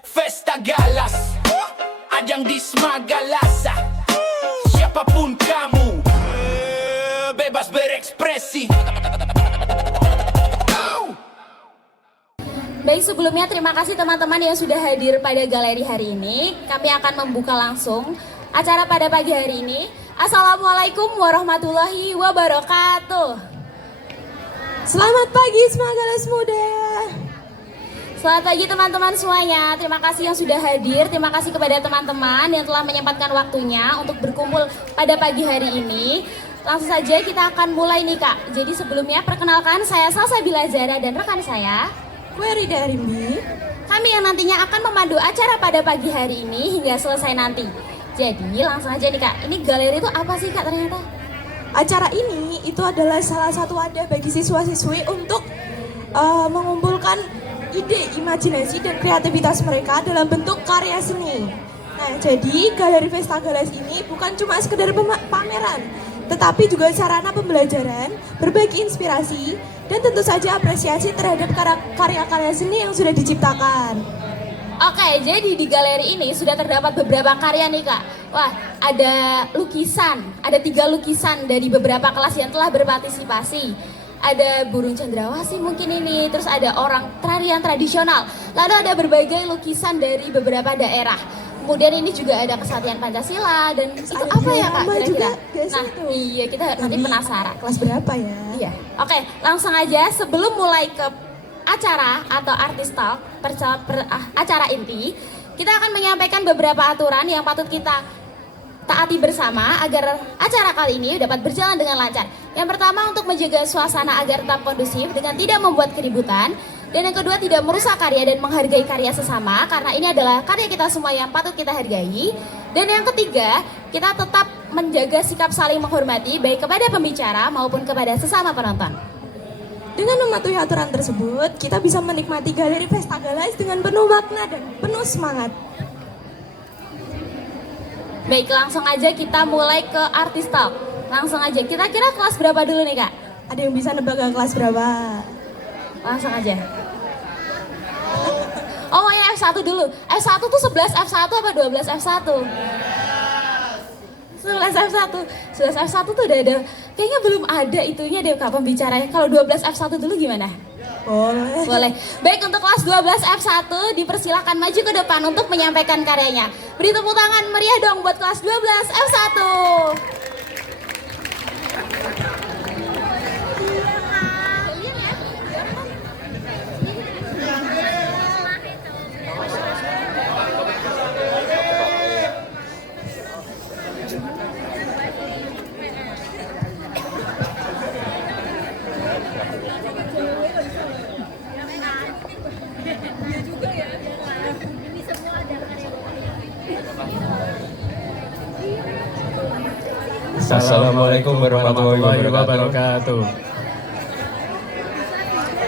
Festa galas, ajang dismagalasa. Siapapun kamu, bebas berekspresi. Baik, sebelumnya terima kasih teman-teman yang sudah hadir pada galeri hari ini. Kami akan membuka langsung acara pada pagi hari ini. Assalamualaikum warahmatullahi wabarakatuh. Selamat pagi Smagalas Muda. Selamat pagi teman-teman semuanya. Terima kasih yang sudah hadir. Terima kasih kepada teman-teman yang telah menyempatkan waktunya untuk berkumpul pada pagi hari ini. Langsung saja kita akan mulai nih Kak. Jadi sebelumnya perkenalkan, saya Salsabila Zara dan rekan saya Rida Arimbi. Kami yang nantinya akan memandu acara pada pagi hari ini hingga selesai nanti. Jadi langsung aja nih Kak, ini galeri itu apa sih Kak ternyata? Acara ini itu adalah salah satu wadah bagi siswa-siswi untuk mengumpulkan ide, imajinasi, dan kreativitas mereka dalam bentuk karya seni. Nah, jadi Galeri Festa Galas ini bukan cuma sekedar pameran, tetapi juga sarana pembelajaran, berbagi inspirasi, dan tentu saja apresiasi terhadap karya-karya seni yang sudah diciptakan. Oke, jadi di galeri ini sudah terdapat beberapa karya nih Kak. Wah, ada lukisan, ada 3 lukisan dari beberapa kelas yang telah berpartisipasi. Ada burung cendrawasih mungkin ini, terus ada orang tarian tradisional. Lalu ada berbagai lukisan dari beberapa daerah. Kemudian ini juga ada kesatuan Pancasila dan itu ada apa ya Kak kira-kira? Nah, iya kita nanti penasaran. Kelas berapa ya? Iya. Oke, langsung aja sebelum mulai ke acara atau artis talk, acara inti, kita akan menyampaikan beberapa aturan yang patut kita taati bersama agar acara kali ini dapat berjalan dengan lancar. Yang pertama, untuk menjaga suasana agar tetap kondusif dengan tidak membuat keributan. Dan yang kedua, tidak merusak karya dan menghargai karya sesama, karena ini adalah karya kita semua yang patut kita hargai. Dan yang ketiga, kita tetap menjaga sikap saling menghormati baik kepada pembicara maupun kepada sesama penonton. Dengan mematuhi aturan tersebut, kita bisa menikmati Galeri Festa Galas dengan penuh makna dan penuh semangat. Baik, langsung aja kita mulai ke artis talk. Langsung aja, kira-kira kelas berapa dulu nih Kak? Ada yang bisa nebak kelas berapa? Langsung aja. Oh ya F1 dulu. F1 tuh 11 F1 apa 12 F1? 11 F1. 11 F1 tuh udah ada. Kayaknya belum ada itunya deh Kak pembicaranya. Kalau 12 F1 dulu gimana? Boleh. Boleh. Baik, untuk kelas 12 F1 dipersilakan maju ke depan untuk menyampaikan karyanya. Beri tepuk tangan meriah dong buat kelas 12 F1. Assalamualaikum warahmatullahi wabarakatuh.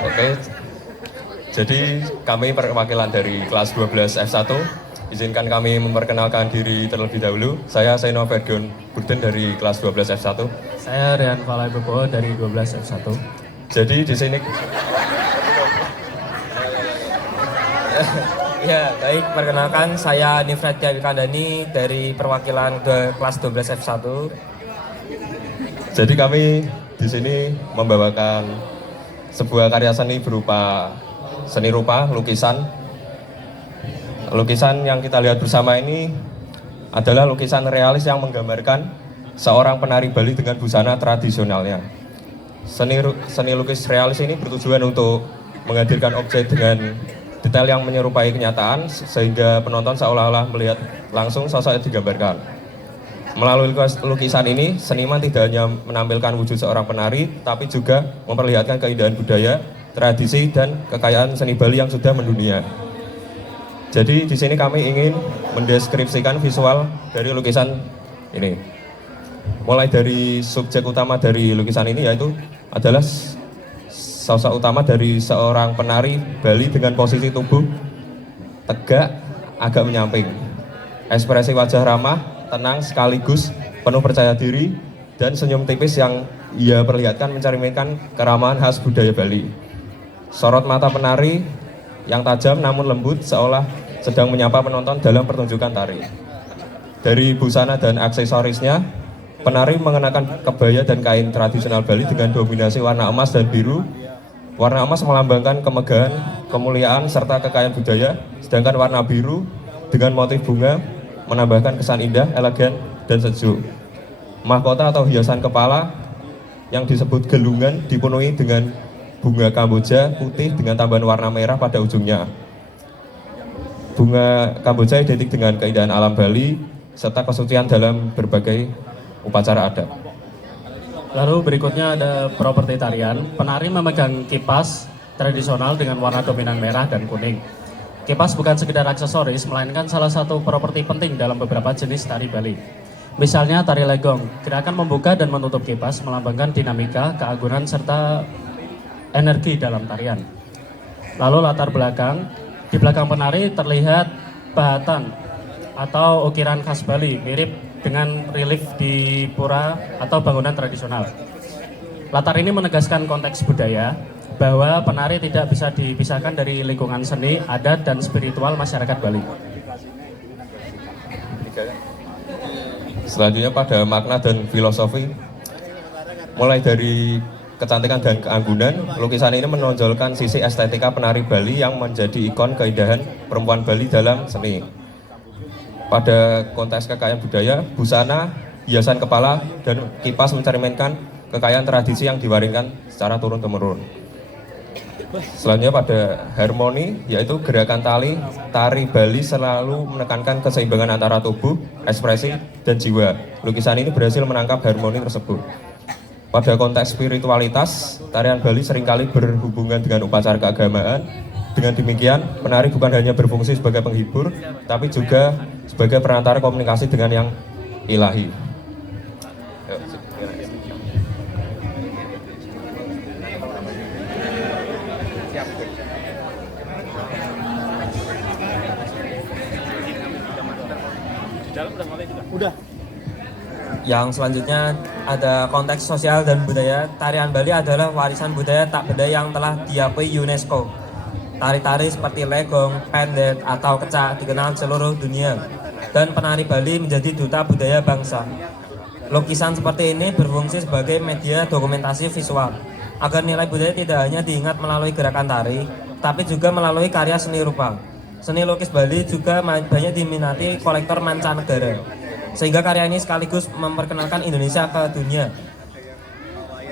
Oke, jadi kami perwakilan dari kelas 12 F1. Izinkan kami memperkenalkan diri terlebih dahulu. Saya Seno Ferdion Burden dari kelas 12 F1. Saya Rian Falai Bobo dari 12 F1. Jadi di sini Ya, baik, perkenalkan saya Nifred Wikandani dari perwakilan kelas 12 F1. Jadi kami di sini membawakan sebuah karya seni berupa seni rupa, lukisan. Lukisan yang kita lihat bersama ini adalah lukisan realis yang menggambarkan seorang penari Bali dengan busana tradisionalnya. Seni lukis realis ini bertujuan untuk menghadirkan objek dengan detail yang menyerupai kenyataan sehingga penonton seolah-olah melihat langsung sosok yang digambarkan. Melalui lukisan ini, seniman tidak hanya menampilkan wujud seorang penari, tapi juga memperlihatkan keindahan budaya, tradisi, dan kekayaan seni Bali yang sudah mendunia. Jadi di sini kami ingin mendeskripsikan visual dari lukisan ini. Mulai dari subjek utama dari lukisan ini yaitu adalah sosok utama dari seorang penari Bali dengan posisi tubuh tegak, agak menyamping. Ekspresi wajah ramah, tenang sekaligus penuh percaya diri dan senyum tipis yang ia perlihatkan mencerminkan keramahan khas budaya Bali. Sorot mata penari yang tajam namun lembut seolah sedang menyapa penonton dalam pertunjukan tari. Dari busana dan aksesorisnya, penari mengenakan kebaya dan kain tradisional Bali dengan dominasi warna emas dan biru. Warna emas melambangkan kemegahan, kemuliaan, serta kekayaan budaya, sedangkan warna biru dengan motif bunga menambahkan kesan indah, elegan, dan sejuk. Mahkota atau hiasan kepala yang disebut gelungan dipenuhi dengan bunga kamboja putih dengan tambahan warna merah pada ujungnya. Bunga kamboja identik dengan keindahan alam Bali serta kesucian dalam berbagai upacara adat. Lalu berikutnya ada properti tarian. Penari memegang kipas tradisional dengan warna dominan merah dan kuning. Kipas bukan sekedar aksesoris, melainkan salah satu properti penting dalam beberapa jenis tari Bali. Misalnya tari legong, gerakan membuka dan menutup kipas melambangkan dinamika, keagungan, serta energi dalam tarian. Lalu latar belakang, di belakang penari terlihat bahatan atau ukiran khas Bali, mirip dengan relief di pura atau bangunan tradisional. Latar ini menegaskan konteks budaya, bahwa penari tidak bisa dipisahkan dari lingkungan seni, adat, dan spiritual masyarakat Bali. Selanjutnya pada makna dan filosofi, mulai dari kecantikan dan keanggunan, lukisan ini menonjolkan sisi estetika penari Bali yang menjadi ikon keindahan perempuan Bali dalam seni. Pada konteks kekayaan budaya, busana, hiasan kepala, dan kipas mencerminkan kekayaan tradisi yang diwariskan secara turun-temurun. Selanjutnya pada harmoni, yaitu gerakan tari Bali selalu menekankan keseimbangan antara tubuh, ekspresi, dan jiwa. Lukisan ini berhasil menangkap harmoni tersebut. Pada konteks spiritualitas, tarian Bali seringkali berhubungan dengan upacara keagamaan. Dengan demikian, penari bukan hanya berfungsi sebagai penghibur, tapi juga sebagai perantara komunikasi dengan yang ilahi. Yang selanjutnya ada konteks sosial dan budaya. Tarian Bali adalah warisan budaya tak benda yang telah diakui UNESCO. Tari-tari seperti legong, pendek, atau kecak dikenal seluruh dunia, dan penari Bali menjadi duta budaya bangsa. Lukisan seperti ini berfungsi sebagai media dokumentasi visual, agar nilai budaya tidak hanya diingat melalui gerakan tari, tapi juga melalui karya seni rupa. Seni lukis Bali juga banyak diminati kolektor mancanegara, sehingga karya ini sekaligus memperkenalkan Indonesia ke dunia.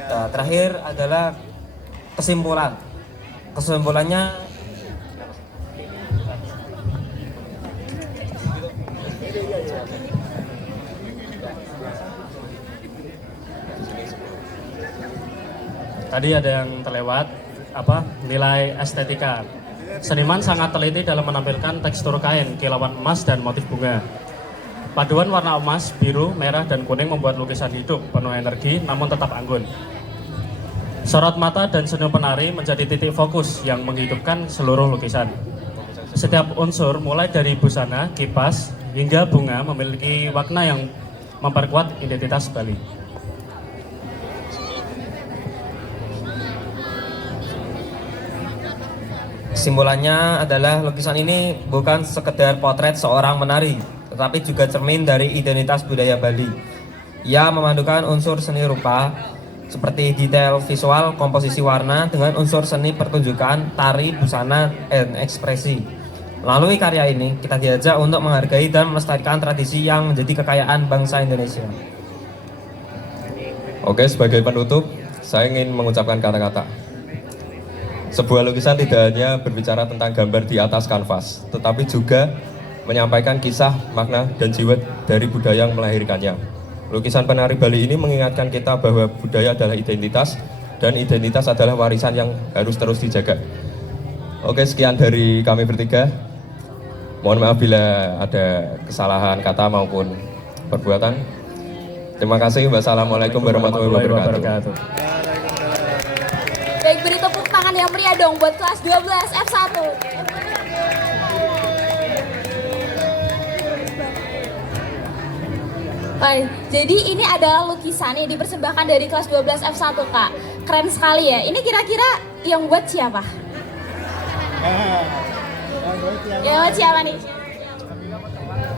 Nah, terakhir adalah kesimpulan. Kesimpulannya, tadi ada yang terlewat, nilai estetika. Seniman sangat teliti dalam menampilkan tekstur kain, kilauan emas, dan motif bunga. Paduan warna emas, biru, merah, dan kuning membuat lukisan hidup, penuh energi, namun tetap anggun. Sorot mata dan senyum penari menjadi titik fokus yang menghidupkan seluruh lukisan. Setiap unsur, mulai dari busana, kipas, hingga bunga, memiliki makna yang memperkuat identitas Bali. kesimpulannya adalah lukisan ini bukan sekedar potret seorang menari, tetapi juga cermin dari identitas budaya Bali. Ia memadukan unsur seni rupa seperti detail visual, komposisi warna dengan unsur seni pertunjukan, tari, busana, dan ekspresi. Melalui karya ini, kita diajak untuk menghargai dan melestarikan tradisi yang menjadi kekayaan bangsa Indonesia. Oke, sebagai penutup, saya ingin mengucapkan kata-kata. Sebuah lukisan tidak hanya berbicara tentang gambar di atas kanvas, tetapi juga menyampaikan kisah, makna, dan jiwa dari budaya yang melahirkannya. Lukisan penari Bali ini mengingatkan kita bahwa budaya adalah identitas, dan identitas adalah warisan yang harus terus dijaga. Oke, sekian dari kami bertiga. Mohon maaf bila ada kesalahan kata maupun perbuatan. Terima kasih. Wassalamualaikum warahmatullahi wabarakatuh. Baik, beri tepuk tangan yang meriah dong buat kelas 12 F1. Baik, jadi ini adalah lukisan yang dipersembahkan dari kelas 12 F1, Kak. Keren sekali ya. Ini kira-kira yang buat siapa? Ya, buat siapa nih?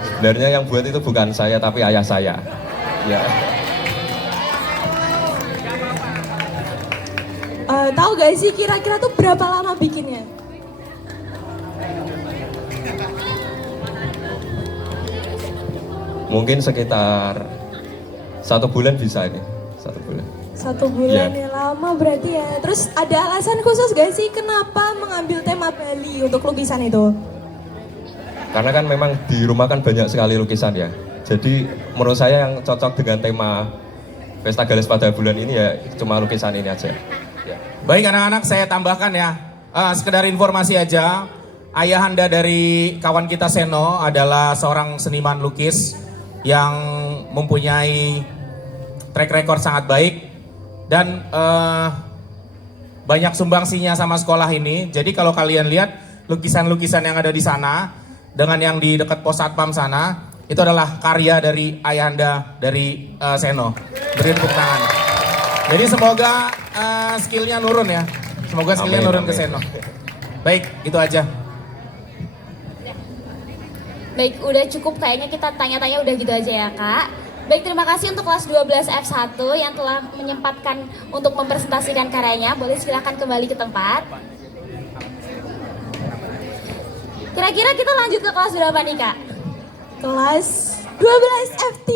Sebenarnya yang buat itu bukan saya tapi ayah saya. Ya. Tahu gak sih kira-kira tuh berapa lama bikinnya? Mungkin sekitar 1 bulan bisa ini. 1 bulan. 1 bulan Iya. ya, lama berarti ya. Terus ada alasan khusus gak sih kenapa mengambil tema Bali untuk lukisan itu? Karena kan memang di rumah kan banyak sekali lukisan ya. Jadi menurut saya yang cocok dengan tema Pesta Galas pada bulan ini ya cuma lukisan ini aja. Ya. Baik anak-anak, saya tambahkan ya. Sekedar informasi aja, ayahanda dari kawan kita Seno adalah seorang seniman lukis yang mempunyai track record sangat baik dan banyak sumbangsinya sama sekolah ini. Jadi kalau kalian lihat lukisan-lukisan yang ada di sana dengan yang di dekat pos satpam sana, itu adalah karya dari ayahanda dari Seno. Beri tepuk tangan. Jadi semoga skillnya nurun ya. Semoga skillnya Amin, nurun ke amin. Seno. Baik, itu aja. Baik, udah cukup kayaknya kita tanya-tanya udah gitu aja ya Kak. Baik, terima kasih untuk kelas 12 F1 yang telah menyempatkan untuk mempresentasikan karyanya. Boleh silakan kembali ke tempat. Kira-kira kita lanjut ke kelas berapa nih Kak? Kelas 12 F3.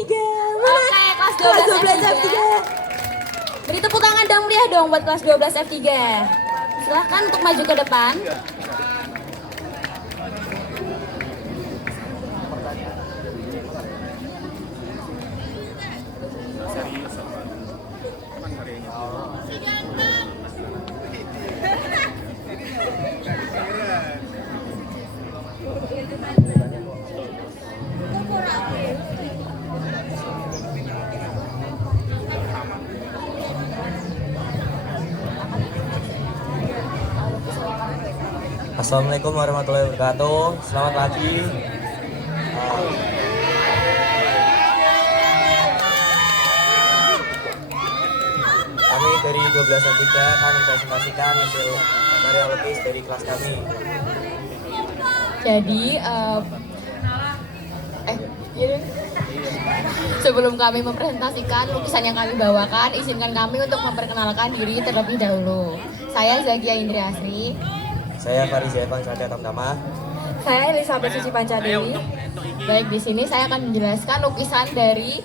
Mana? Oke, kelas 12 F3. Beri tepuk tangan dan meriah dong buat kelas 12 F3. Silahkan untuk maju ke depan. Assalamualaikum warahmatullahi wabarakatuh. Selamat pagi. Kami dari 12 F3 akan mempresentasikan hasil karya lukis dari kelas kami. Jadi, sebelum kami mempresentasikan lukisan yang kami bawakan, izinkan kami untuk memperkenalkan diri terlebih dahulu. Saya Zakia Indriasri. Saya Fariza Evan Sadya Tamtama. Saya Elizabeth Suci Pancadewi. Baik, di sini saya akan menjelaskan lukisan dari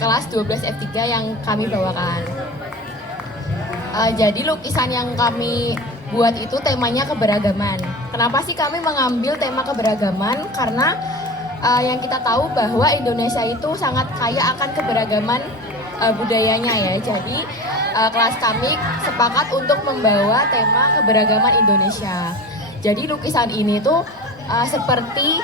kelas 12 F3 yang kami bawakan. Jadi lukisan yang kami buat itu temanya keberagaman. Kenapa sih kami mengambil tema keberagaman? Karena yang kita tahu bahwa Indonesia itu sangat kaya akan keberagaman budayanya ya. Jadi kelas kami sepakat untuk membawa tema keberagaman Indonesia. Jadi lukisan ini tuh seperti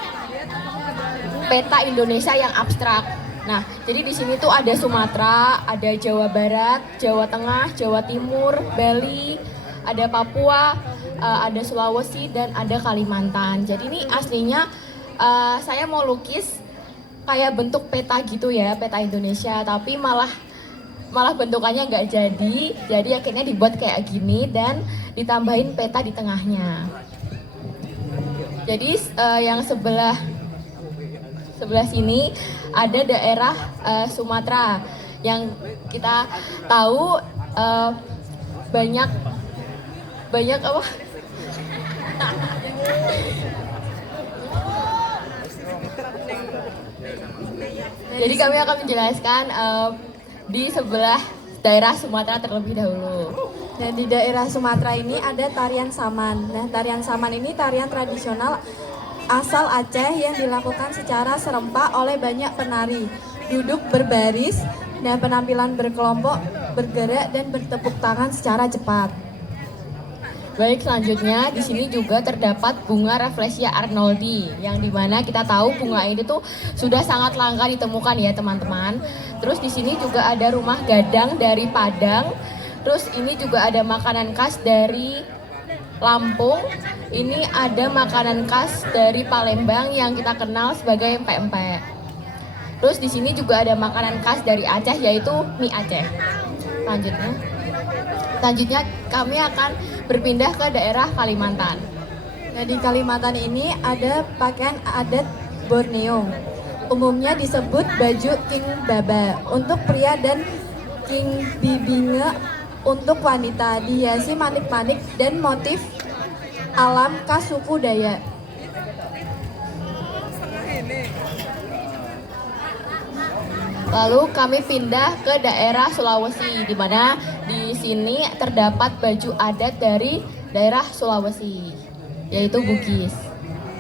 peta Indonesia yang abstrak. Nah, jadi di sini tuh ada Sumatera, ada Jawa Barat, Jawa Tengah, Jawa Timur, Bali, ada Papua, ada Sulawesi dan ada Kalimantan. Jadi ini aslinya saya mau lukis kayak bentuk peta gitu ya, peta Indonesia, tapi malah bentukannya nggak jadi akhirnya dibuat kayak gini dan ditambahin peta di tengahnya. Jadi yang sebelah sini ada daerah Sumatera yang kita tahu banyak apa? Jadi kami akan menjelaskan di sebelah daerah Sumatera terlebih dahulu. Dan di daerah Sumatera ini ada tarian saman. Nah, tarian saman ini tarian tradisional asal Aceh yang dilakukan secara serempak oleh banyak penari. Duduk berbaris dan penampilan berkelompok, bergerak dan bertepuk tangan secara cepat. Baik, selanjutnya di sini juga terdapat bunga Rafflesia arnoldi yang dimana kita tahu bunga ini tuh sudah sangat langka ditemukan ya teman-teman. Terus di sini juga ada rumah gadang dari Padang. Terus ini juga ada makanan khas dari Lampung. Ini ada makanan khas dari Palembang yang kita kenal sebagai empek-empek. Terus di sini juga ada makanan khas dari Aceh yaitu mie Aceh. Selanjutnya kami akan berpindah ke daerah Kalimantan. Nah, di Kalimantan ini ada pakaian adat Borneo. Umumnya disebut baju King Baba untuk pria dan King Bibinge untuk wanita, dihiasi manik-manik dan motif alam khas suku Dayak. Lalu kami pindah ke daerah Sulawesi, di mana di sini terdapat baju adat dari daerah Sulawesi, yaitu Bugis.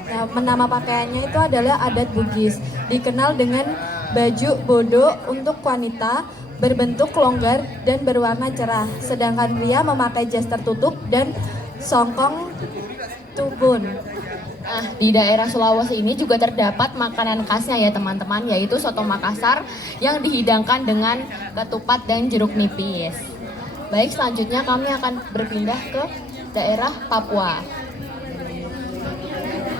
Nah, nama pakaiannya itu adalah adat Bugis. Dikenal dengan baju bodo untuk wanita, berbentuk longgar dan berwarna cerah. Sedangkan pria memakai jas tertutup dan songkong tubun. Nah, di daerah Sulawesi ini juga terdapat makanan khasnya ya teman-teman, yaitu soto Makassar yang dihidangkan dengan ketupat dan jeruk nipis. Baik, selanjutnya kami akan berpindah ke daerah Papua.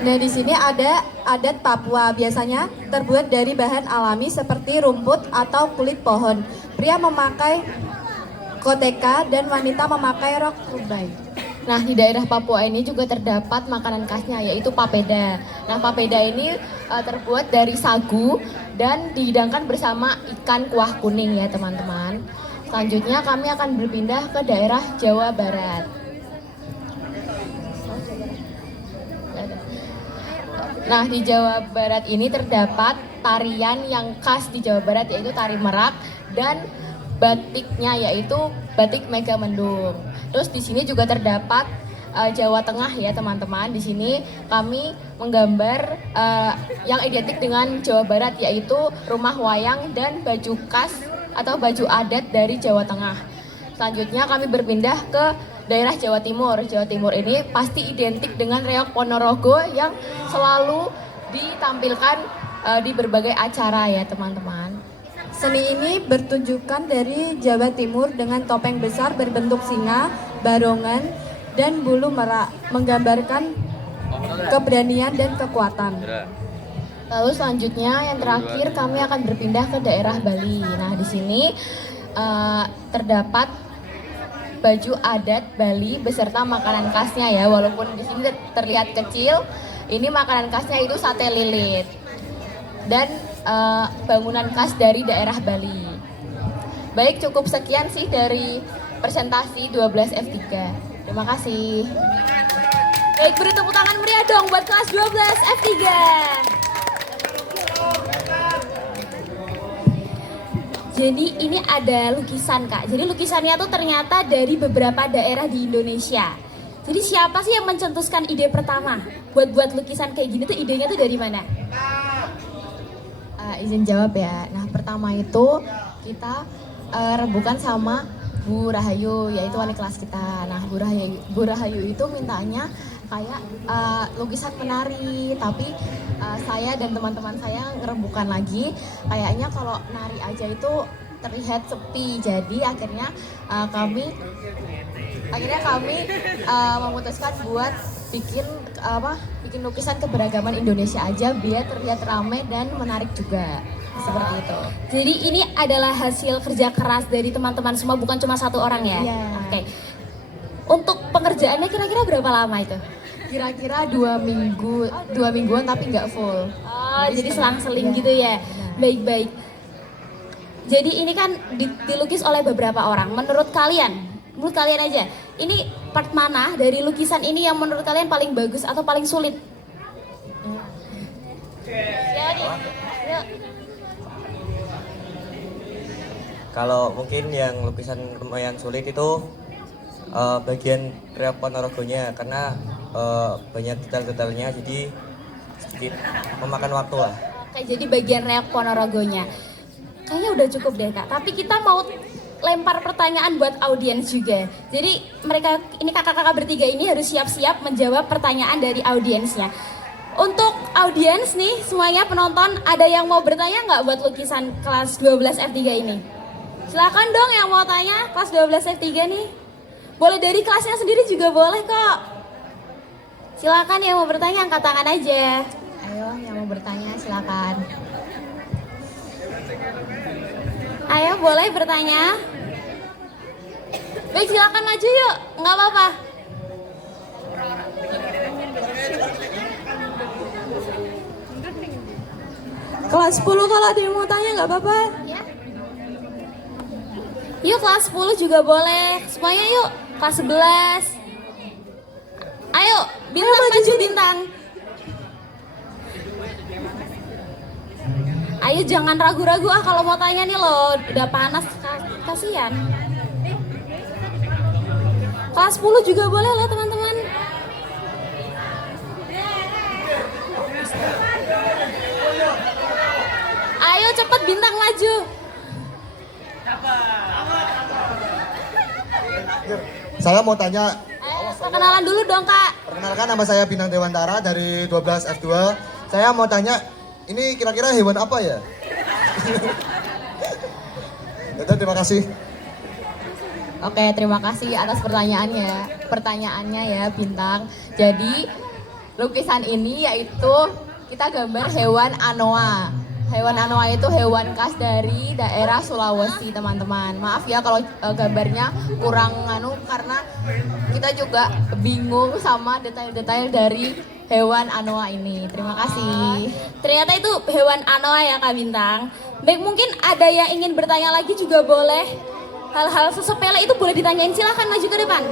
Nah, di sini ada adat Papua, biasanya terbuat dari bahan alami seperti rumput atau kulit pohon. Pria memakai koteka dan wanita memakai rok rubai. Nah, di daerah Papua ini juga terdapat makanan khasnya, yaitu papeda. Nah, papeda ini terbuat dari sagu dan dihidangkan bersama ikan kuah kuning ya teman-teman. Selanjutnya kami akan berpindah ke daerah Jawa Barat. Nah, di Jawa Barat ini terdapat tarian yang khas di Jawa Barat, yaitu tari merak, dan batiknya yaitu batik Megamendung. Terus di sini juga terdapat Jawa Tengah ya teman-teman. Di sini kami menggambar yang identik dengan Jawa Barat, yaitu rumah wayang dan baju khas atau baju adat dari Jawa Tengah. Selanjutnya kami berpindah ke daerah Jawa Timur. Jawa Timur ini pasti identik dengan reok Ponorogo yang selalu ditampilkan di berbagai acara ya teman-teman. Seni ini bertunjukkan dari Jawa Timur dengan topeng besar berbentuk singa, barongan, dan bulu merak, menggambarkan keberanian dan kekuatan. Lalu selanjutnya yang terakhir kami akan berpindah ke daerah Bali. Nah, di sini terdapat baju adat Bali beserta makanan khasnya ya. Walaupun di sini terlihat kecil, ini makanan khasnya itu sate lilit dan bangunan khas dari daerah Bali. Baik, cukup sekian sih dari presentasi 12 F3. Terima kasih. Baik, beri tepuk tangan meriah dong buat kelas 12 F3. Jadi ini ada lukisan Kak. Jadi lukisannya tuh ternyata dari beberapa daerah di Indonesia. Jadi siapa sih yang mencetuskan ide pertama buat lukisan kayak gini tuh, idenya tuh dari mana? Izin jawab ya. Nah, pertama itu kita rembukan sama Bu Rahayu, yaitu wali kelas kita. Nah, Bu Rahayu itu mintanya kayak lukisan menari, tapi saya dan teman-teman saya ngerembukan lagi. Kayaknya kalau nari aja itu terlihat sepi. Jadi akhirnya kami memutuskan buat bikin lukisan keberagaman Indonesia aja biar terlihat ramai dan menarik juga. Seperti itu. Jadi ini adalah hasil kerja keras dari teman-teman semua, bukan cuma satu orang ya? Iya. Oke. Untuk pengerjaannya kira-kira berapa lama itu? Kira-kira 2 mingguan tapi nggak full. Oh, jadi selang-seling Iya, gitu ya? benar. Baik-baik. Jadi ini kan dilukis oleh beberapa orang. Menurut kalian aja, ini part mana dari lukisan ini yang menurut kalian paling bagus atau paling sulit? Ya nih, ayo. Kalau mungkin yang lukisan lumayan sulit itu bagian reok Ponorogonya, karena banyak detail-detailnya, jadi sedikit memakan waktu lah. Oke, jadi bagian reok Ponorogonya. Kayaknya udah cukup deh Kak, tapi kita mau lempar pertanyaan buat audiens juga. Jadi mereka, ini kakak-kakak bertiga ini harus siap-siap menjawab pertanyaan dari audiensnya. Untuk audiens nih, semuanya penonton, ada yang mau bertanya nggak buat lukisan kelas 12 F3 ini? Silakan dong yang mau tanya, kelas 12 F3 nih. Boleh dari kelasnya sendiri juga boleh kok. Silakan yang mau bertanya, angkat tangan aja. Ayo yang mau bertanya silakan. Ayo boleh bertanya. Baik, silakan maju yuk, nggak apa-apa. Kelas 10 kalau ada yang mau tanya nggak apa-apa. Yuk kelas 10 juga boleh. Semuanya yuk. Kelas 11. Ayo, Bintang maju Bintang. Ayo jangan ragu-ragu kalau mau tanya nih loh. Udah panas, kasihan. Kelas 10 juga boleh loh teman-teman. Ayo cepet Bintang maju. Saya mau tanya, Perkenalan dulu dong Kak. perkenalkan nama saya Bintang Dewantara dari 12 F2. Saya mau tanya, ini kira-kira hewan apa ya? Yaudah, terima kasih. Oke, terima kasih atas pertanyaannya ya Bintang. Jadi lukisan ini yaitu kita gambar hewan anoa. Hewan anoa itu hewan khas dari daerah Sulawesi, teman-teman. Maaf ya kalau gambarnya kurang karena kita juga bingung sama detail-detail dari hewan anoa ini. Terima kasih. Ternyata itu hewan anoa ya Kak Bintang. Baik, mungkin ada yang ingin bertanya lagi juga boleh. Hal-hal sesepele itu boleh ditanyain, silahkan maju ke depan.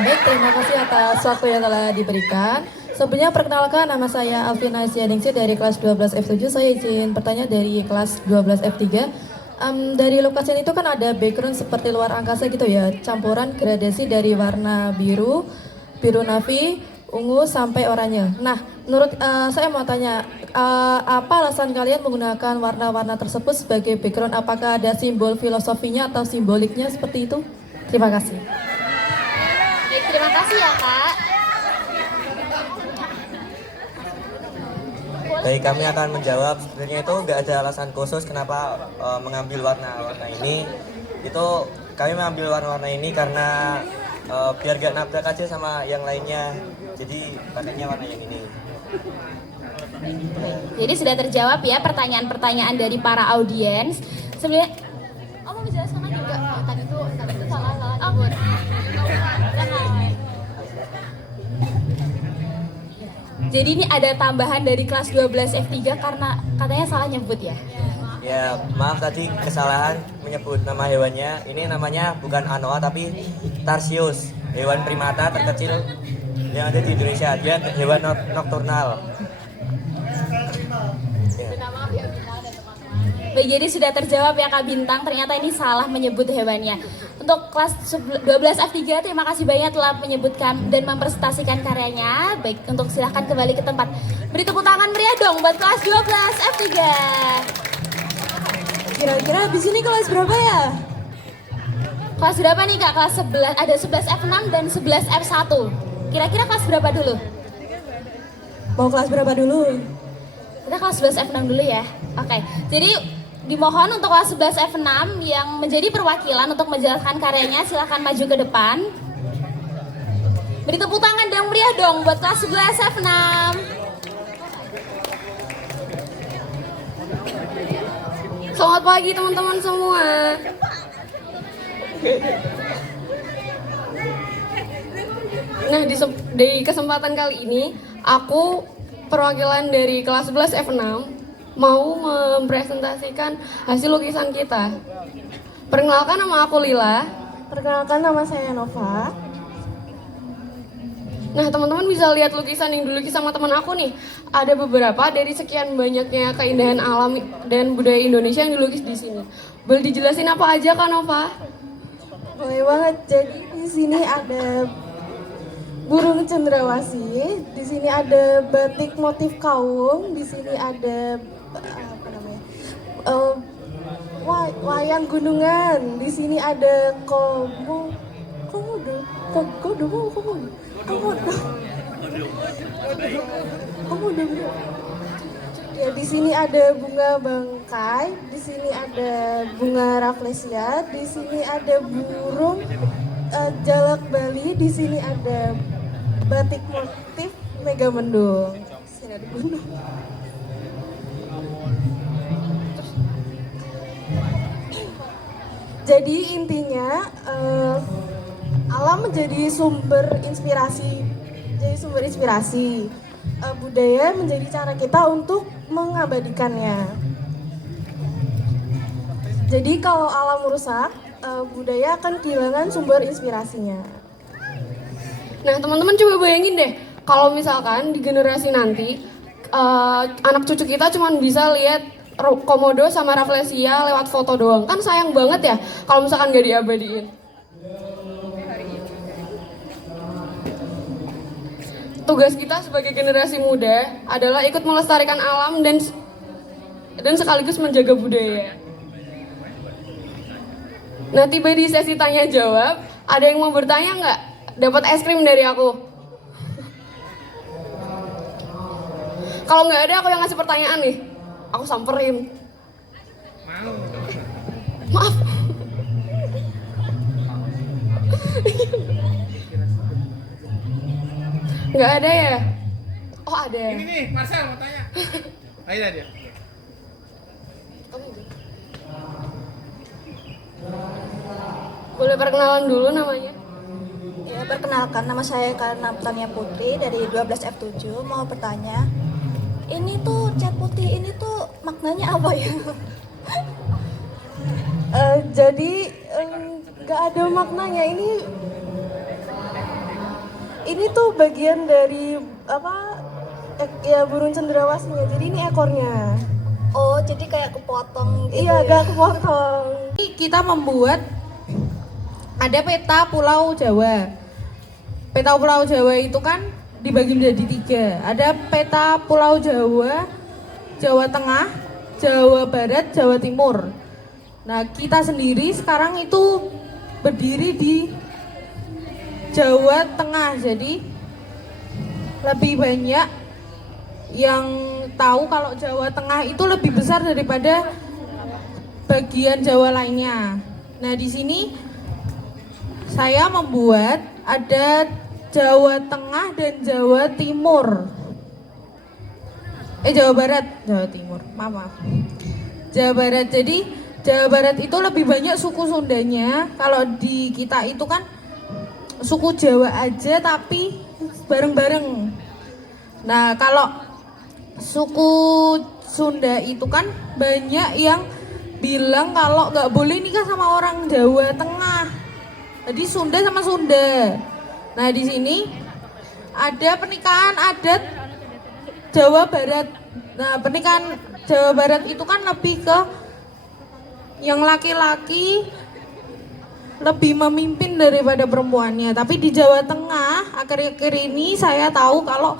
Baik, terima kasih atas waktu yang telah diberikan. Sebelumnya perkenalkan, nama saya Alvina Sianingsih dari kelas 12 F7. Saya izin bertanya dari kelas 12 F3. Dari lukisan itu kan ada background seperti luar angkasa gitu ya, campuran gradasi dari warna biru, biru navy, ungu sampai oranye. Nah, menurut saya mau tanya, apa alasan kalian menggunakan warna-warna tersebut sebagai background? Apakah ada simbol filosofinya atau simboliknya seperti itu? Terima kasih. Baik, terima kasih ya Kak. Baik, kami akan menjawab. Sebenarnya itu nggak ada alasan khusus kenapa mengambil warna-warna ini. Itu kami mengambil warna-warna ini karena biar gak nabrak aja sama yang lainnya. Jadi pakainya warna yang ini. Jadi sudah terjawab ya pertanyaan-pertanyaan dari para audiens. Sebenarnya, mau menjelaskan lagi enggak? Tadi itu salah nyebut. Jadi ini ada tambahan dari kelas 12 F3 karena katanya salah nyebut ya? Ya, maaf tadi kesalahan menyebut nama hewannya. Ini namanya bukan anoa tapi tarsius, hewan primata terkecil yang ada di Indonesia. Dia hewan nokturnal. Baik, jadi sudah terjawab ya Kak Bintang, ternyata ini salah menyebut hewannya. Untuk kelas 12 F3, terima kasih banyak telah menyebutkan dan mempresentasikan karyanya. Baik, untuk silahkan kembali ke tempat. Beri tepuk tangan meriah dong buat kelas 12 F3. Kira-kira di sini kelas berapa ya? Kelas berapa nih Kak? Kelas 11, ada 11 F6 dan 11 F1. Kira-kira kelas berapa dulu? Mau kelas berapa dulu? Kita kelas 11 F6 dulu ya. Oke, jadi dimohon untuk kelas 11 F6 yang menjadi perwakilan untuk menjelaskan karyanya, silahkan maju ke depan. Beri tepuk tangan dan meriah dong buat kelas 11 F6. Selamat pagi teman-teman semua. Nah, di kesempatan kali ini aku perwakilan dari kelas 11 F6 mau mempresentasikan hasil lukisan kita. Perkenalkan, nama aku Lila. Perkenalkan, nama saya Nova. Nah, teman-teman bisa lihat lukisan yang dilukis sama teman aku nih. Ada beberapa dari sekian banyaknya keindahan alam dan budaya Indonesia yang dilukis di sini. Boleh dijelasin apa aja Kak Nova? Boleh banget. Jadi di sini ada burung cendrawasih, di sini ada batik motif kaum, di sini ada wayang gunungan, di sini ada komodo. Ya, di sini ada bunga bangkai, di sini ada bunga rafflesia, di sini ada burung jalak Bali, di sini ada batik motif Megamendung. Di sini ada gunung. Jadi intinya alam menjadi sumber inspirasi. Budaya menjadi cara kita untuk mengabadikannya. Jadi kalau alam rusak, budaya akan kehilangan sumber inspirasinya. Nah, teman-teman coba bayangin deh, kalau misalkan di generasi nanti anak cucu kita cuma bisa lihat Komodo sama Rafflesia lewat foto doang. Kan sayang banget ya kalau misalkan gak diabadiin. Tugas kita sebagai generasi muda adalah ikut melestarikan alam dan sekaligus menjaga budaya. Nah, tiba di sesi tanya jawab, ada yang mau bertanya nggak? Dapat es krim dari aku. Kalau nggak ada, aku yang ngasih pertanyaan nih. Aku samperin. Maaf. Nggak ada ya? Oh, ada. Ini nih, Marcel mau tanya. Ayo dia. Boleh perkenalan dulu namanya? Ya, perkenalkan, nama saya Karna Tania Putri dari 12F7. Mau bertanya, ini tuh cat putih ini tuh maknanya apa ya? Jadi nggak ada maknanya, ini tuh bagian dari ya burung cendrawasihnya. Jadi ini ekornya. Oh, jadi kayak kepotong gitu. Iya, gak kepotong. Kita membuat ada peta Pulau Jawa. Peta Pulau Jawa itu kan dibagi menjadi 3. Ada peta Pulau Jawa, Jawa Tengah, Jawa Barat, Jawa Timur. Nah, kita sendiri sekarang itu berdiri di Jawa Tengah. Jadi lebih banyak yang tahu kalau Jawa Tengah itu lebih besar daripada bagian Jawa lainnya. Nah, di sini saya membuat ada Jawa Tengah dan Jawa Timur. Jawa Barat, Jawa Timur. Maaf. Jawa Barat. Jadi Jawa Barat itu lebih banyak suku Sundanya. Kalau di kita itu kan suku Jawa aja tapi bareng-bareng. Nah, kalau suku Sunda itu kan banyak yang bilang kalau nggak boleh nikah sama orang Jawa Tengah. Jadi Sunda sama Sunda. Nah, di sini ada pernikahan adat Jawa Barat. Nah, pernikahan Jawa Barat itu kan lebih ke yang laki-laki lebih memimpin daripada perempuannya. Tapi di Jawa Tengah akhir-akhir ini saya tahu kalau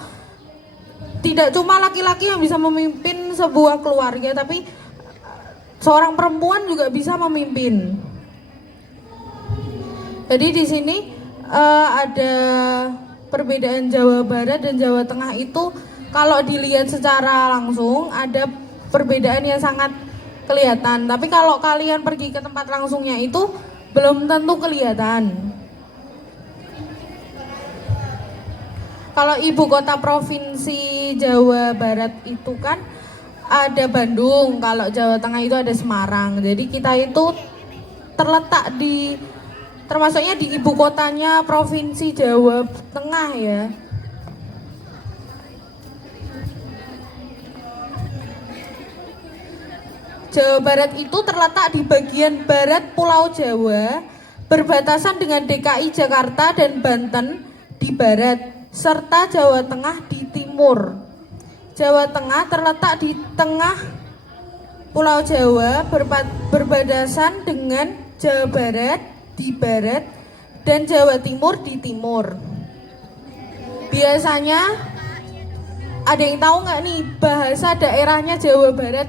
tidak cuma laki-laki yang bisa memimpin sebuah keluarga, tapi seorang perempuan juga bisa memimpin. Jadi di sini ada perbedaan Jawa Barat dan Jawa Tengah itu kalau dilihat secara langsung ada perbedaan yang sangat kelihatan. Tapi kalau kalian pergi ke tempat langsungnya itu belum tentu kelihatan. Kalau ibu kota provinsi Jawa Barat itu kan ada Bandung, kalau Jawa Tengah itu ada Semarang. Jadi kita itu terletak termasuknya di ibu kotanya provinsi Jawa Tengah ya. Jawa Barat itu terletak di bagian barat Pulau Jawa, berbatasan dengan DKI Jakarta dan Banten di barat, serta Jawa Tengah di timur. Jawa Tengah terletak di tengah Pulau Jawa, berbatasan dengan Jawa Barat di barat dan Jawa Timur di timur. Biasanya ada yang tahu nggak nih bahasa daerahnya Jawa Barat?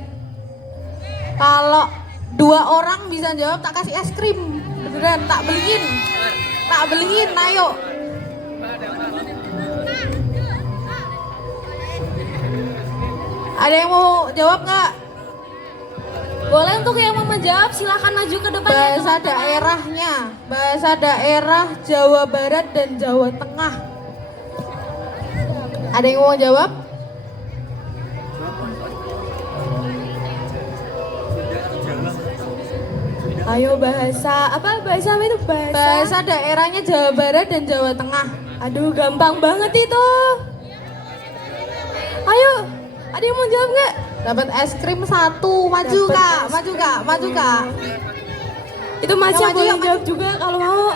Kalau 2 orang bisa jawab tak kasih es krim, beneran tak beliin, ayo. Ada yang mau jawab nggak? Boleh, untuk yang mau menjawab silahkan maju ke depan. Bahasa daerah Jawa Barat dan Jawa Tengah. Ada yang mau jawab? Ayo bahasa apa itu Bahasa daerahnya Jawa Barat dan Jawa Tengah. Aduh gampang banget itu. Ayo, ada yang mau jawab nggak? Dapat es krim 1. Maju kak. Itu masih Yang maju, boleh yang jawab juga kalau mau.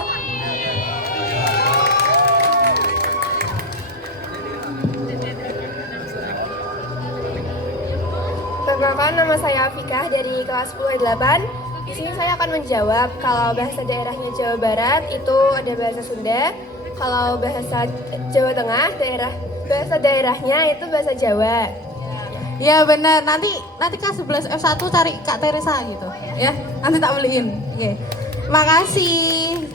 Perkenalkan, nama saya Afika dari kelas 10A8. Di sini saya akan menjawab kalau bahasa daerahnya Jawa Barat itu ada bahasa Sunda. Kalau bahasa Jawa Tengah, bahasa daerahnya itu bahasa Jawa. Ya benar, nanti kelas 11 F1 cari Kak Teresa gitu ya. Nanti tak beliin. Oke. Makasih.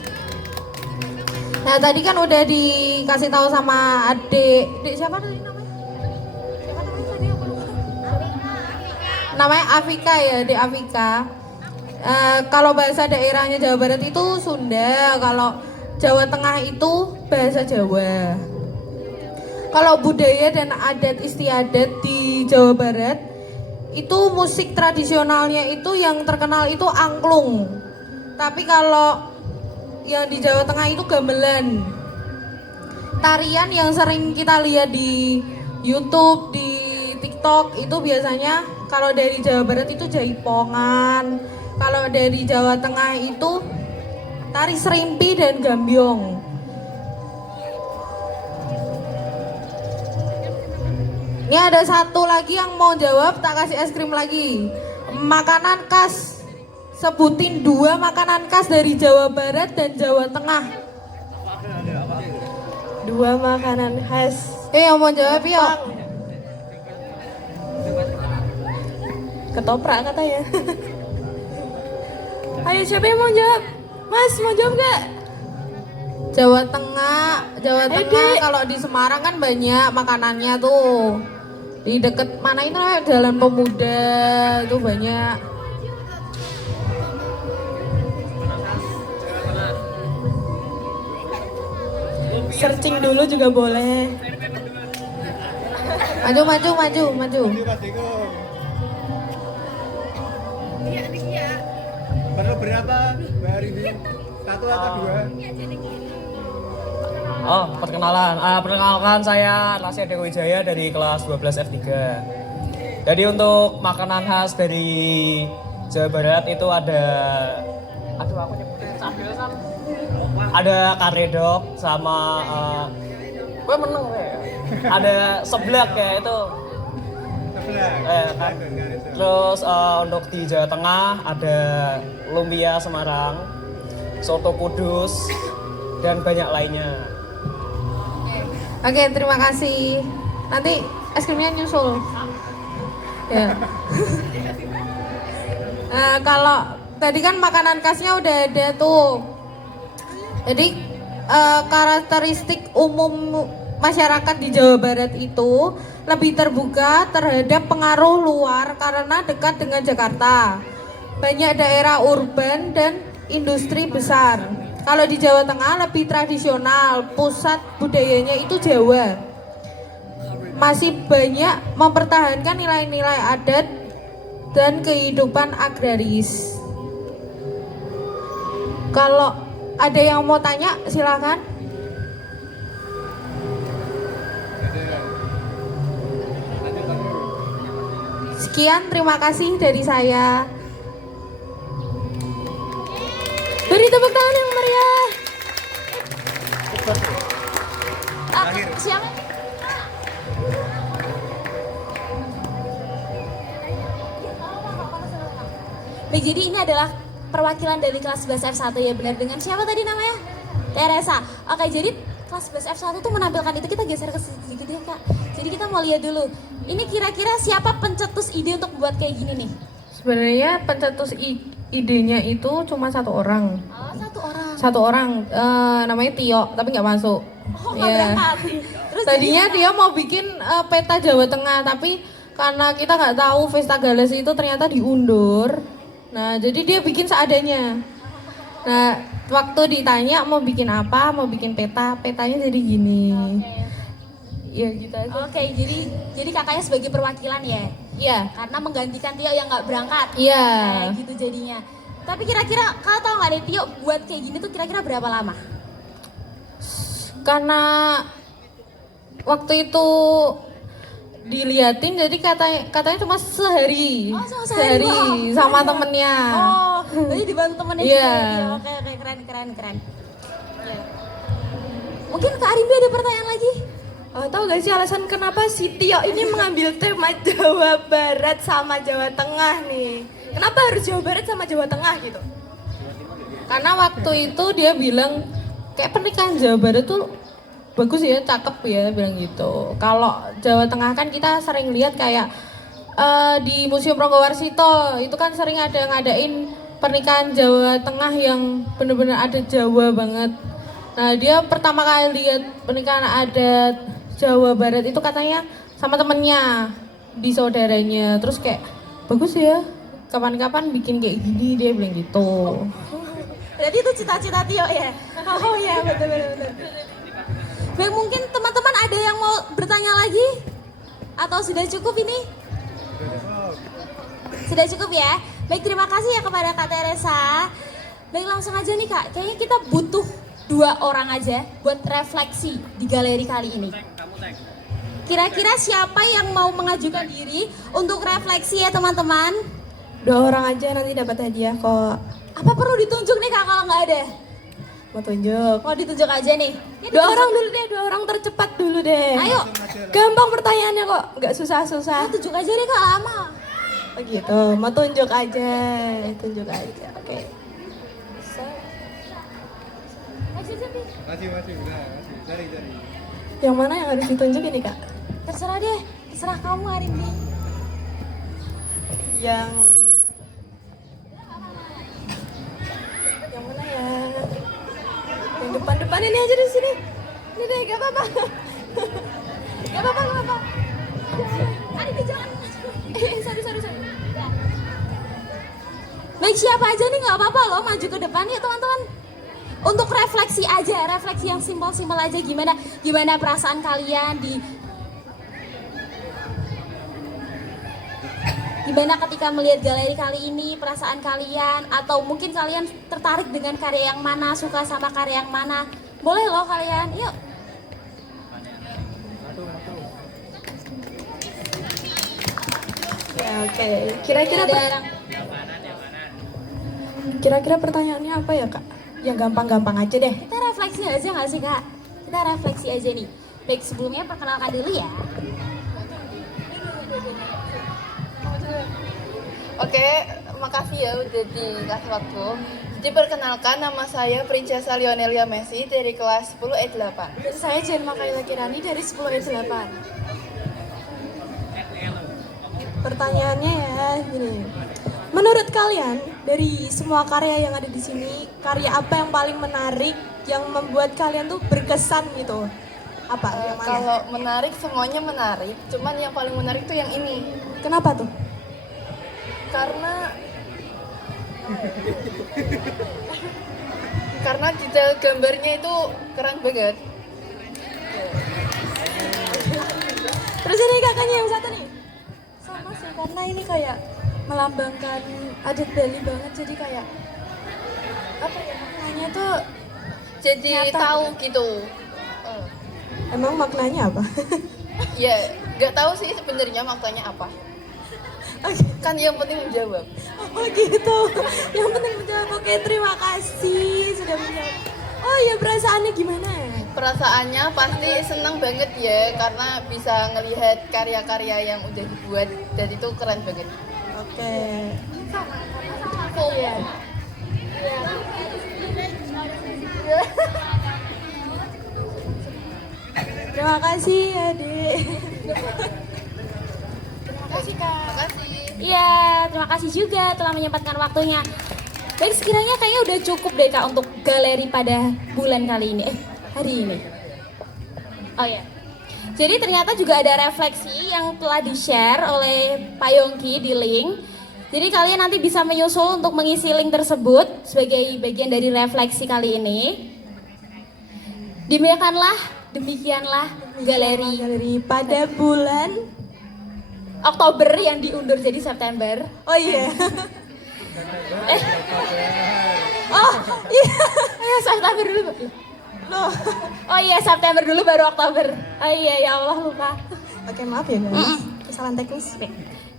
Nah, tadi kan udah dikasih tahu sama adik siapa tadi namanya? Siapa namanya tadi aku lupa. Namanya Afika ya, adik Afika. Kalau bahasa daerahnya Jawa Barat itu Sunda, kalau Jawa Tengah itu bahasa Jawa. Kalau budaya dan adat istiadat di Jawa Barat itu musik tradisionalnya itu yang terkenal itu angklung. Tapi kalau yang di Jawa Tengah itu gamelan. Tarian yang sering kita lihat di YouTube, di TikTok itu biasanya kalau dari Jawa Barat itu jaipongan. Kalau dari Jawa Tengah itu tari serimpi dan gambyong. Ini ada satu lagi yang mau jawab, tak kasih es krim lagi. Makanan khas. Sebutin 2 makanan khas dari Jawa Barat dan Jawa Tengah. 2 makanan khas. Yang mau jawab yuk. Ketoprak katanya. Ayo siapa yang mau jawab? Mas mau jawab gak? Jawa Tengah kalau di Semarang kan banyak makanannya tuh. Di deket mana itu namanya Jalan Pemuda tuh banyak. Searching dulu juga boleh. Maju. Perlu berapa hari ini? 1 atau 2? Perkenalkan saya Nasya Dewi Wijaya dari kelas 12 F3. Jadi untuk makanan khas dari Jawa Barat itu ada ada karedok sama gue meneng ya. Ada seblak ya itu. Terus untuk di Jawa Tengah ada lumpia Semarang, soto Kudus dan banyak lainnya. Oke, terima kasih. Nanti es krimnya nyusul. Ya. Kalau tadi kan makanan khasnya udah ada tuh. Jadi karakteristik umum masyarakat di Jawa Barat itu lebih terbuka terhadap pengaruh luar karena dekat dengan Jakarta. Banyak daerah urban dan industri besar. Kalau di Jawa Tengah lebih tradisional, pusat budayanya itu Jawa. Masih banyak mempertahankan nilai-nilai adat dan kehidupan agraris. Kalau ada yang mau tanya, silakan. Sekian, terima kasih dari saya. Beri tepuk tangan yang meriah. Siapa? Baik, jadi ini adalah perwakilan dari kelas 11 F1 ya, benar, dengan siapa tadi namanya? Teresa. Oke, jadi kelas 11 F1 tuh menampilkan itu, kita geser ke sedikit ya Kak. Jadi kita mau lihat dulu, ini kira-kira siapa pencetus ide untuk buat kayak gini nih? Sebenarnya pencetus idenya itu cuma 1 orang. Oh, 1 orang. 1 orang, namanya Tio, tapi nggak masuk. Oh, nggak berangkat. Terus Tadinya dia mau bikin peta Jawa Tengah, tapi karena kita nggak tahu Vesta Gales itu ternyata diundur. Nah, jadi dia bikin seadanya. Nah, waktu ditanya mau bikin apa, mau bikin petanya jadi gini. Iya gitu aja. Oke, jadi kakaknya sebagai perwakilan ya? Iya. Karena menggantikan Tio yang nggak berangkat. Iya. Gitu jadinya. Tapi kira-kira kalian tau nggak nih Tio buat kayak gini tuh kira-kira berapa lama? Karena waktu itu diliatin jadi katanya cuma sehari. Oh, cuma sehari doang. Sama temennya. Oh, jadi dibantu temennya Iya. juga. Iya, oke, keren. Iya. Mungkin Kak Arimbi ada pertanyaan lagi? Tahu gak sih alasan kenapa si Tio ini mengambil tema Jawa Barat sama Jawa Tengah nih? Kenapa harus Jawa Barat sama Jawa Tengah gitu? Karena waktu itu dia bilang kayak pernikahan Jawa Barat tuh bagus ya, cakep ya, bilang gitu. Kalau Jawa Tengah kan kita sering lihat kayak di Museum Ronggowarsito itu kan sering ada ngadain pernikahan Jawa Tengah yang bener-bener ada Jawa banget. Nah dia pertama kali lihat pernikahan adat Jawa Barat itu katanya sama temennya di saudaranya, terus kayak bagus ya, kapan-kapan bikin kayak gini, dia bilang gitu. Berarti itu cita-cita Tio ya? Oh iya, betul. Baik, mungkin teman-teman ada yang mau bertanya lagi? Atau sudah cukup ini? Sudah cukup ya? Baik, terima kasih ya kepada Kak Teresa. Baik, langsung aja nih Kak, kayaknya kita butuh 2 orang aja buat refleksi di galeri kali ini. Kira-kira siapa yang mau mengajukan diri untuk refleksi ya teman-teman? 2 orang aja nanti dapat hadiah kok. Apa perlu ditunjuk nih Kak kalau nggak ada? Mau tunjuk. Mau ditunjuk aja nih? Ya, 2 orang dulu deh, 2 orang tercepat dulu deh. Ayo. Gampang pertanyaannya kok, nggak susah-susah. Tunjuk aja deh Kak, lama. Oh gitu, mau tunjuk aja. Oke. Masih, udah, cari. Yang mana yang harus ditunjuk ini Kak? Terserah deh, terserah kamu hari ini. Yang mana ya? Yang depan ini aja di sini. Ini deh, gak apa-apa. Gak apa-apa. Aduh, jangan. Sorry. Baik, siapa aja nih gak apa-apa loh, maju ke depan yuk teman-teman. Untuk refleksi aja, refleksi yang simpel-simpel aja, gimana perasaan kalian gimana ketika melihat galeri kali ini, perasaan kalian, atau mungkin kalian tertarik dengan karya yang mana, suka sama karya yang mana, boleh loh kalian, yuk. Ya, oke. Kira-kira pertanyaannya apa ya Kak? Yang gampang-gampang aja deh. Kita refleksi aja nggak sih Kak? Kita refleksi aja nih. Baik, sebelumnya perkenalkan dulu ya. Oke, makasih ya udah dikasih waktu. Jadi perkenalkan, nama saya Princesa Lionelia Messi dari kelas 10 E8. Dan saya Jen Makaila Kirani dari 10 E8. Pertanyaannya ya gini. Menurut kalian dari semua karya yang ada di sini, karya apa yang paling menarik yang membuat kalian tuh berkesan gitu? Apa? Yang mana? Kalau menarik semuanya menarik, cuman yang paling menarik tuh yang ini. Kenapa tuh? Karena detail gambarnya itu keren banget. Terus ini kakaknya yang satu nih. Sama sih, karena ini kayak melambangkan adat Bali banget, jadi kayak apa ya, maknanya tuh Jadi nyata. tahu gitu. Emang maknanya apa? Ya, nggak tahu sih sebenarnya maknanya apa. Kan yang penting menjawab. Oh gitu, yang penting menjawab. Oke, terima kasih sudah menjawab. Oh iya, perasaannya gimana? Perasaannya pasti senang banget ya, karena bisa ngelihat karya-karya yang udah dibuat dan itu keren banget. Oke. Iya. Terima kasih Adik. Terima kasih Kak. Terima kasih. Iya, terima kasih juga telah menyempatkan waktunya. Baik, sekiranya kayaknya udah cukup deh Kak untuk galeri pada bulan kali ini. Hari ini. Oh ya. Jadi ternyata juga ada refleksi yang telah di-share oleh Pak Yongki di link. Jadi kalian nanti bisa menyusul untuk mengisi link tersebut sebagai bagian dari refleksi kali ini. Demikianlah galeri pada bulan Oktober yang diundur jadi September. Oh iya. ya September dulu. Oh iya September dulu baru Oktober. Oh iya ya Allah lupa. Oke, maaf ya guys. Kesalahan teknis.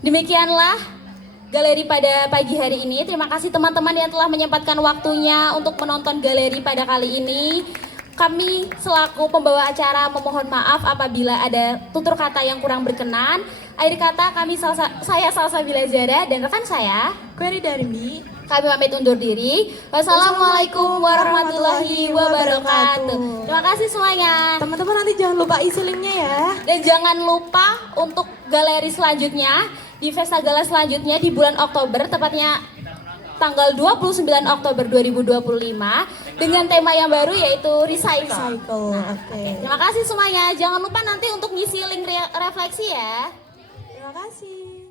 Demikianlah galeri pada pagi hari ini. Terima kasih teman-teman yang telah menyempatkan waktunya untuk menonton galeri pada kali ini. Kami selaku pembawa acara memohon maaf apabila ada tutur kata yang kurang berkenan. Akhir kata saya Salsabila Zara dan rekan saya Query Darmi. Kami pamit undur diri. Wassalamualaikum warahmatullahi wabarakatuh. Terima kasih semuanya. Teman-teman nanti jangan lupa isi linknya ya. Dan jangan lupa untuk galeri selanjutnya di Festa Gala selanjutnya di bulan Oktober, tepatnya tanggal 29 Oktober 2025 dengan tema yang baru yaitu recycle. Oke. Terima kasih semuanya. Jangan lupa nanti untuk ngisi link refleksi ya. Terima kasih.